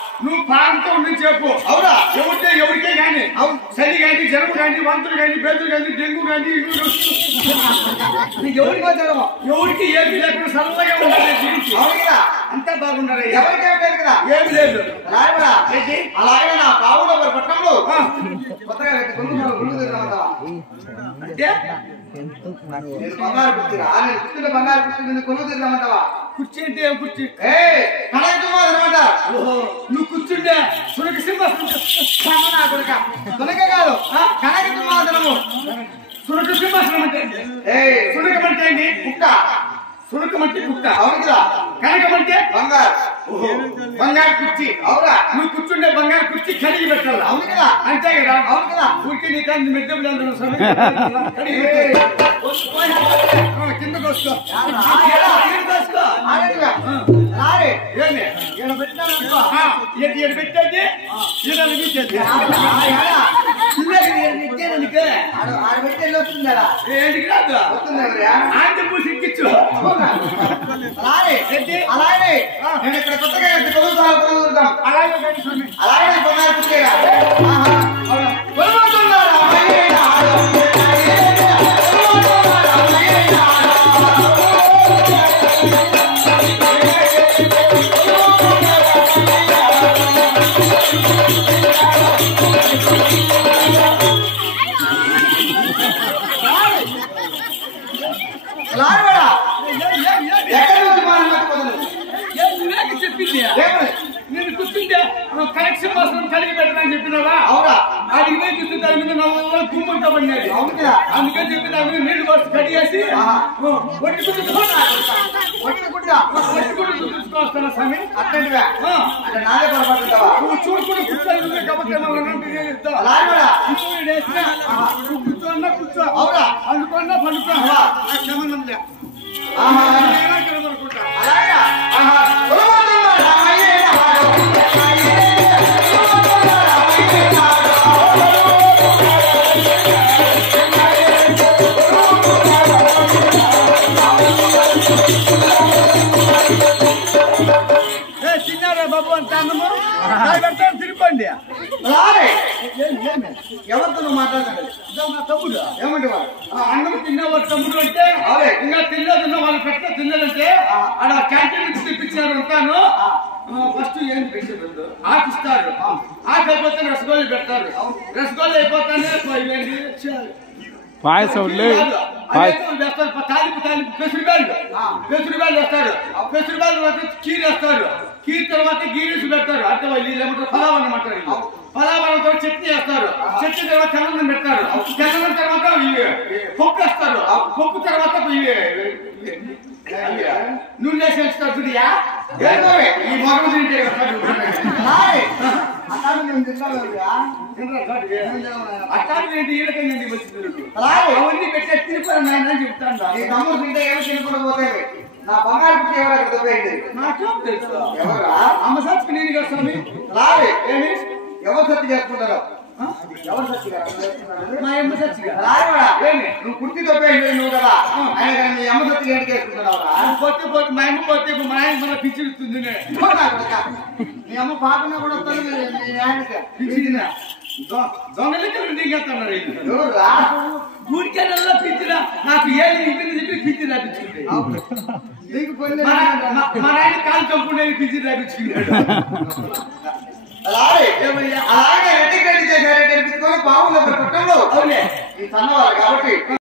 నువ్వు ప్రాంతం నుంచి చెప్పు. అవునా? ఎవరికే కానీ చలి కానీ జలుబు కానీ వంతులు కానీ బెదురు కానీ డెంగు కానీ ఎవరికి ఏమి లేకుండా సరళగా ఉండాలి. అంతా బాగుండాలి. ఎవరికే కదా ఏమి లేదు. అలాగే నా బావులో మరి పట్టణంలో కొత్తగా అంటే బంగారు కుర్చీరా? నేను కుర్చీలో బంగారు కుర్చీ కొనుగోలు తీద్దామంటావా? కుర్చీ అంటే ఏం కుర్చీ? కనకమాదనమాట. నువ్వు కూర్చుంటే సునక సింహాసనం సునక కాదు కనకమాదనము. సునక సింహాసనం అంటే సునకం అంటే ఏంటి? కుక్క. సునకం అంటే కుక్క. అవును కదా. కనకం అంటే బంగారు. బంగారు కుర్చీ. అవునా? నువ్వు కూర్చుంటే బంగారు కుర్చీ కడిగి పెట్టాలి. అవును కదా. అంతే కదా. అవును కదా. ఊరికి నీ కానీ మెద్దెలు కిందకు వస్తా పెట్టేది ఆంటీ పూసి ఇక్కిచ్చు. అలాగే నేను ఇక్కడ కొత్తగా అలాగే అలాగే బంగారు కుర్చీగా నేను కూర్చుంటే కనెక్షన్ మాత్రం కలిగి పెట్టమని చెప్పినావా? అవునా? అది ఇవే చూస్తే దాని మీద నవ్వు గుమ్మంతా పడినది. అందుకని చెప్పి దాని మీద నీళ్లు వచ్చి కడిగేసి చూసుకొస్తాను స్వామి. అట్లాంటివా? నాదే పొరపాటుతావా? నువ్వు చూడుకుని కూర్చొని కూర్చోన్నా కూర్చో. అవునా? అనుకున్నా పండుకున్నా సంబంధం లే. తిన్నారా బాబు అంత అన్నము తిరిపండి. ఎవరితో నువ్వు మాట్లాడాలి? నా తమ్ముడు. ఏమంటే అన్నం తిన్నవాడు తమ్ముడు అంటే ఇంకా తినలేదన్న వాళ్ళు పెట్ట తినలేదంటే ఆడ క్యాంటీన్ నుంచి తెప్పించారు అంతాను. ఫస్ట్ ఏం పెట్టారు? ఆకిస్తారు. ఆకి అయిపోతే రసగోళ్ళు పెడతారు. రసగోళ్ళు అయిపోతానే పాయసం వేస్తారు. తాలింపు పెసురుబాళ్ళు వేస్తారు. పెసురుబాళ్ళు కీర్ వేస్తారు. కీర్ తర్వాత గీరీసు పెడతారు. అంటే వాళ్ళు ఏమంటారు? పలావ్ అన్నమాట. పలావనంతో చట్నీ వేస్తారు. చట్నీ తర్వాత తెల్లన్నం పెడతారు. తెల్లన్నం తర్వాత పప్పు వేస్తారు. పప్పు తర్వాత నూనె వేస్తారు. చూడియా ఈ మొగలు తింటే అవన్నీ పెట్టే తిరుపతి నాయన చెప్తాను. ఈ తమ్ముడు తింటే ఏమి తినకుండా పోతాయి. నా బంగారు పుట్టి ఎవరు అక్కడ దొబ్బేయండి. నాకేం తెలుసు. ఎవరా? అమ్మ సత్తి నేను కదా స్వామి. రావే ఏమి ఎవరు సత్తి చేసుకుంటారు? ఎవరు సత్తి మా అమ్మ సత్తి రావా? ఏమి నువ్వు కుర్తి దొబ్బేయండి నువ్వు కదా. ఆయన కానీ మీ అమ్మ సత్తి ఏంటి చేసుకుంటున్నావురా? పోతే పోతే మా అమ్మ పోతే మా ఆయన మన పిచ్చిస్తుంది. మీ అమ్మ పాపన కూడా వస్తుంది. మీ ఆయనకి పిచ్చిదినా దొంగలెక్కలు దిగేస్తున్నారు. ఊరికెళ్ళ పిచ్చిరా నాకు ఏది ఇబ్బంది చెప్పి పిచ్చి రాపించుకుంటే మా ఆయన కాలు చంపుకుంటే పిచ్చి రాపించుకున్నాడు. అలాగే రెడ్డి చేశారంటే బాగుంది. అవునే ఈ సన్నవాళ్ళు కాబట్టి